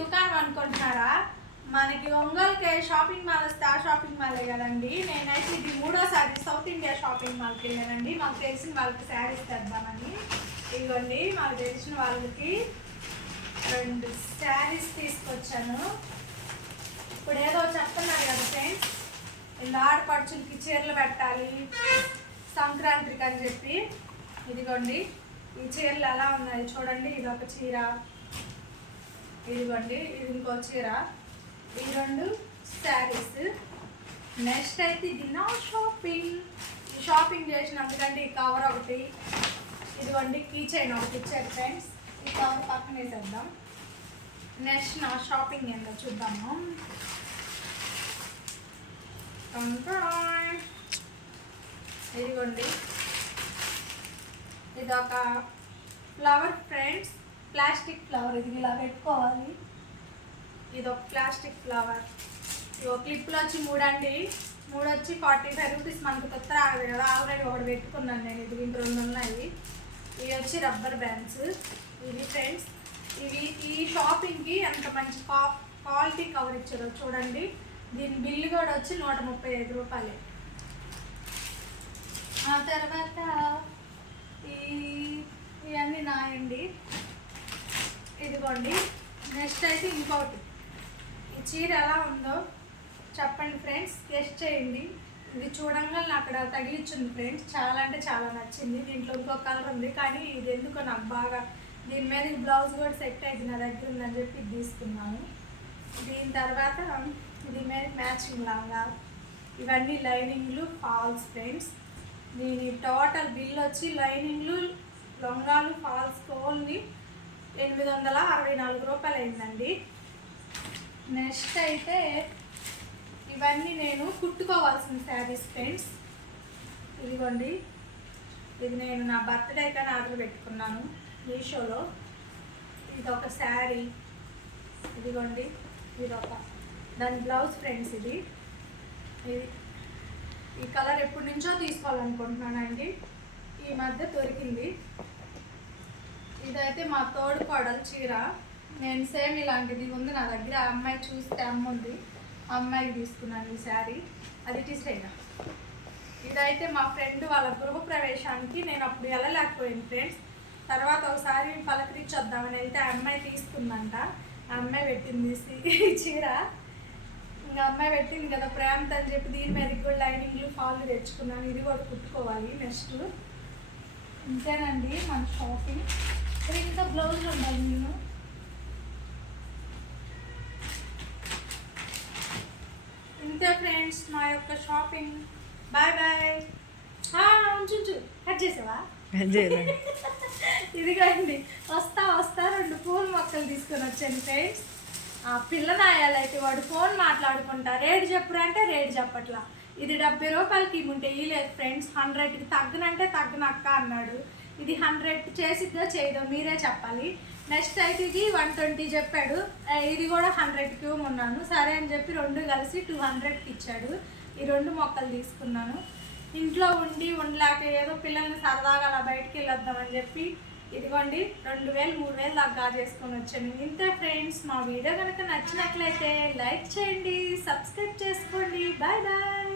దుకాణం అనుకుంటున్నారా? మనకి ఒంగోలుకి షాపింగ్ మాల్ వస్తే ఆ షాపింగ్ మాలే కదండి. నేనైతే ఇది మూడోసారి సౌత్ ఇండియా షాపింగ్ మాల్కి వెళ్ళానండి. మాకు తెలిసిన వాళ్ళకి శారీస్ తెద్దామని. ఇదిగోండి మాకు తెలిసిన వాళ్ళకి రెండు శారీస్ తీసుకొచ్చాను. ఇప్పుడు ఏదో చెప్తున్నారు కదా ఫ్రెండ్స్ ఇలా ఆడపడుచులకి చీరలు పెట్టాలి. సంక్రాంతికి అని చెప్పి. ఇదిగోండి ఈ చీరలు ఎలా ఉన్నాయి చూడండి. ఇది ఒక చీర. ఇదిగోండి ఇది ఇంకో చీర. ఈ రెండు శారీస్ నెక్స్ట్ అయితే ఇది నా షాపింగ్ ఈ షాపింగ్ చేసినందుకంటే ఈ కవర్ ఒకటి. ఇదిగోండి కీ చైన్ ఒకటి ఇచ్చారు ఫ్రెండ్స్ ఈ కవర్ పక్కన వేసేద్దాం. నెక్స్ట్ నా షాపింగ్ ఏంటో చూద్దాము. ఇదిగోండి. ఇది ఒక ఫ్లవర్ ఫ్రెండ్స్ ప్లాస్టిక్ ఫ్లవర్ ఇది ఇలా పెట్టుకోవాలి. ఇది ఒక ప్లాస్టిక్ ఫ్లవర్. ఇవి క్లిప్లు వచ్చి మూడండి. మూడు వచ్చి ఫార్టీ ఫైవ్ రూపీస్ మనకు కొత్త రాదు కదా ఆల్రెడీ ఒకటి పెట్టుకున్నాను నేను. ఇది ఇంక రెండు ఉన్నాయి. ఇవి వచ్చి రబ్బర్ బ్యాండ్స్. ఇవి ఫ్రెండ్స్ ఇవి ఈ షాపింగ్కి ఎంత మంచి కా క్వాలిటీ కవర్ ఇచ్చారో చూడండి. దీని బిల్లు కూడా వచ్చి నూట ముప్పై ఐదు రూపాయలే. ఆ తర్వాత ఈ ఇవన్నీ నాయండి ఇదిగోండి నెక్స్ట్ అయితే ఇంకోటి. ఈ చీర ఎలా ఉందో చెప్పండి ఫ్రెండ్స్. గెస్ట్ చేయండి. ఇది చూడంగా నాకు అక్కడ తగిలిచ్చింది ఫ్రెండ్స్. చాలా అంటే చాలా నచ్చింది. దీంట్లో ఇంకో కలర్ ఉంది. కానీ ఇది ఎందుకో నాకు బాగా దీని మీద ఈ బ్లౌజ్ కూడా సెట్ అయింది. నా దగ్గర ఉందని చెప్పి తీసుకున్నాను. దీని తర్వాత దీని మీద మ్యాచింగ్ లాగా. ఇవన్నీ లైనింగ్లు ఫాల్స్ ఫ్రెండ్స్. దీని టోటల్ బిల్ వచ్చి లైనింగ్లు లొంగాలు ఫాల్స్ కోల్ని ఎనిమిది వందల అరవై నాలుగు రూపాయలు అయిందండి నెక్స్ట్ అయితే ఇవన్నీ నేను కుట్టుకోవాల్సిన శారీస్ ఫ్రెండ్స్. ఇదిగోండి ఇది నేను నా బర్త్డే కానీ ఆర్డర్ పెట్టుకున్నాను మీషోలో. ఇది ఒక శారీ. ఇదిగోండి ఇది ఒక దాని బ్లౌజ్ ఫ్రెండ్స్ ఇది. ఇది ఈ కలర్ ఎప్పటి నుంచో తీసుకోవాలనుకుంటున్నానండి. ఈ మధ్య దొరికింది. ఇదైతే మా తోడు కోడలు చీర. నేను సేమ్ ఇలాంటిది ఉంది. నా దగ్గర ఆ అమ్మాయి చూస్తే అమ్మ ఉంది. ఆ అమ్మాయికి తీసుకున్నాను ఈ శారీ. అది టీసైనా ఇదైతే మా ఫ్రెండ్ వాళ్ళ గృహ ప్రవేశానికి నేను అప్పుడు వెళ్ళలేకపోయాను ఫ్రెండ్స్. తర్వాత ఒకసారి పలకరించొద్దామని వెళ్తే ఆ అమ్మాయి తీసుకుందంట. ఆ అమ్మాయి పెట్టింది ఈ చీర. ఇంకా అమ్మాయి పెట్టింది కదా ప్రేమతో అని చెప్పి దీని మీద కూడా లైనింగ్లు ఫాల్ తెచ్చుకున్నాను. ఇది కూడా కుట్టుకోవాలి నెక్స్ట్. ఇంతేనండి మన షాపింగ్. ఇక్కడ ఇంకా బ్లౌజులు ఉండాలి నేను ఇంతే ఫ్రెండ్స్ మా యొక్క షాపింగ్ బాయ్ బాయ్ ఉంచు కట్ చేసావా? ఇదిగోండి. వస్తా వస్తా రెండు పూల మొక్కలు తీసుకొని వచ్చాను ఫ్రెండ్స్ ఆ పిల్లనాయాలు అయితే వాడు ఫోన్ మాట్లాడుకుంటా. రేటు చెప్పురా అంటే రేటు చెప్పట్లా. ఇది డెబ్బై రూపాయలకి ఇమ్ముంటే ఇలేదు ఫ్రెండ్స్ హండ్రెడ్కి తగ్గనంటే తగ్గనక్క అన్నాడు. ఇది హండ్రెడ్ చేసిద్దో చేయదో మీరే చెప్పాలి. నెక్స్ట్ అయితే ఇది వన్ ట్వంటీ చెప్పాడు. ఇది కూడా హండ్రెడ్కి ఉన్నాను సరే అని చెప్పి రెండు కలిసి టూ హండ్రెడ్కి ఇచ్చాడు. ఈ రెండు మొక్కలు తీసుకున్నాను. ఇంట్లో ఉండి ఉండలేక ఏదో పిల్లల్ని సరదాగా అలా బయటికి వెళ్ళొద్దామని చెప్పి ఇదిగోండి రెండు వేలు మూడు వేలు దగ్గర చేసుకొని వచ్చాను. ఇంతే ఫ్రెండ్స్ మా వీడియో కనుక నచ్చినట్లయితే లైక్ చేయండి సబ్స్క్రైబ్ చేసుకోండి. Bye bye